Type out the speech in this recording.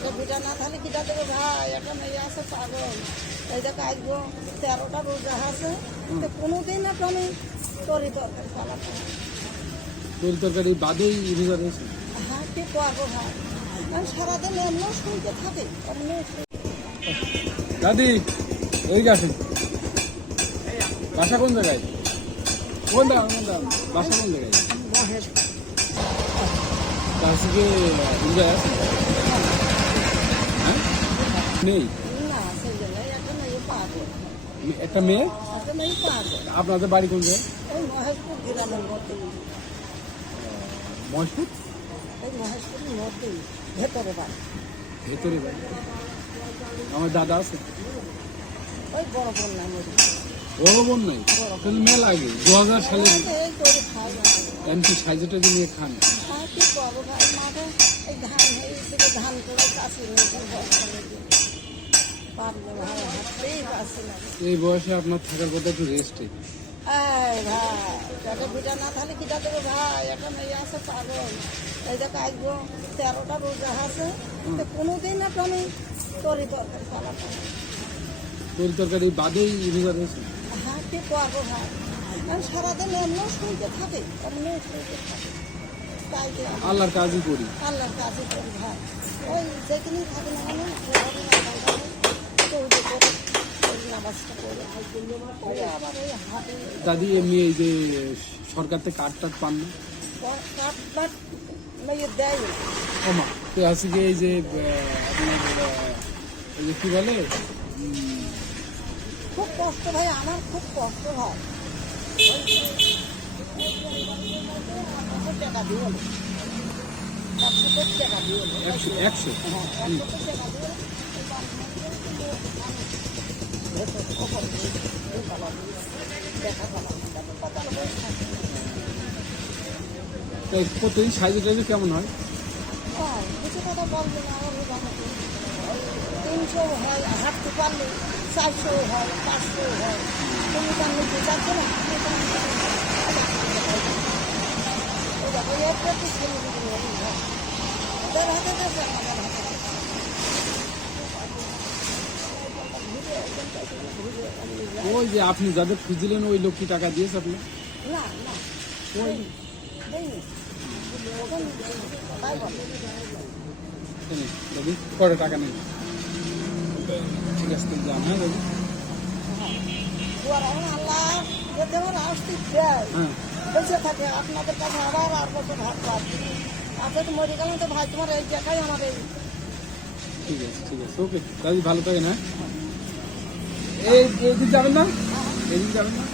পেটে পিঠা না থাকলে কিটা দেবে ভাই, একটা মেয়ে আছে পাগল, এই যে আসবো 13টা রোজা আছে, তো কোনোদিন একটা আমি তরি তরকারি পালাতে তরি তরকারি বাদেই রোজা রয়েছে। হ্যাঁ, কি করবো ভাই, আমি সারাদিন এমন শুনতে থাকি এমনি। দাদি ওই আসেন, বাসা কোন জায়গায়? কোন দাম বাসা কোন জায়গায়? মহেশ আজকে রোজা আছে? হ্যাঁ নেই, না, সেই জন্য একটা মেয়ে পাগল, একটা মেয়ে। একটা মেয়ে পাগল। আপনাদের বাড়ি কোন জায়গায়? ওই মহেশপুর গ্রামের মধ্যে, মহেশপুর ওই মহেশপুরের মধ্যেই ভেতরে বাড়ি। ভেতরে বাড়ি। আমার দাদা আছে, ওই বড় বন্যা মরি বড় বোন নাই, তাহলে মেলা আগে 2000 সালে এই করে খাই এমপি সাইজটা নিয়ে খান। আর কি করবো ভাই, মাঠে এই ধান এইদিকে ধান করে চাষি নেই, পারলে ভাই হাঁটতেই পারছি না। এই বয়সে আপনার থাকার কথা একটু রেস্টে। এই ভাই, পেটে পিঠা না থাকলে কিটা দেবে ভাই, একটা মেয়ে আছে পাগল, এই যে আসবো 13টা রোজা আছে, তো কোনোদিন একটা আমি তরি তরকারি পালাতে তরি তরকারি বাদেই রোজা রয়েছে। হ্যাঁ, কি করবো ভাই, আমি সারাদিন এমনি শুনতে থাকি এমনি শুনতে থাকি, তাই যে আল্লাহর কাজই করি। আল্লাহর কাজে করি ভাই, ওই যেখানেই থাকি না কেন নামাজটা করে ওই আবার ওই হাতে দাদি এমনি এই যে সরকার থেকে কার্ড টার্ড পান না? কাঠ বাট মেয়ে দেয় না। ওমা তো আজকে এই যে আপনার এই যে কি বলে খুব কষ্ট ভাই, আমার খুব কষ্ট হয়। 100 টাকা দিয়ে হলো, 100 টাকা দিয়ে হলো, 100 হ্যাঁ 100 টাকা দিয়ে দেখা পেলাম প্রতিদিন সাইজে টাইজে কেমন হয়? কিছু কথা বলবে না, আমার জানা 300 হয়, হাঁটতে পারলে 400 হয়, 500 হয়, তুমি তার নিচে যাচ্ছ না, ওদের হাতে দেবে আমাদের হাতে। ওই যে আপনি যাদের খুঁজছিলেন ওই লোক কি টাকা দিয়েছে আপনি? না না, ওই দেয়নি, ওখানে তাই বলে। দাদি কত টাকা নেই? ঠিক আছে তুমি যান। হ্যাঁ দাদি। আল্লাহ যদি আমার আসতে দেয় হ্যাঁ বেঁচে থাকে আপনাদের কাছে আবার 8 বছর ভাত পাচ্ছি, আপনার তো মরে গেলেন তো ভাই, তোমার এই টাকাই আমার এই। ঠিক আছে ঠিক আছে, ওকে দাদি ভালো থাকেন। হ্যাঁ এই এদিক যাবেন না, এদিক যাবেন না।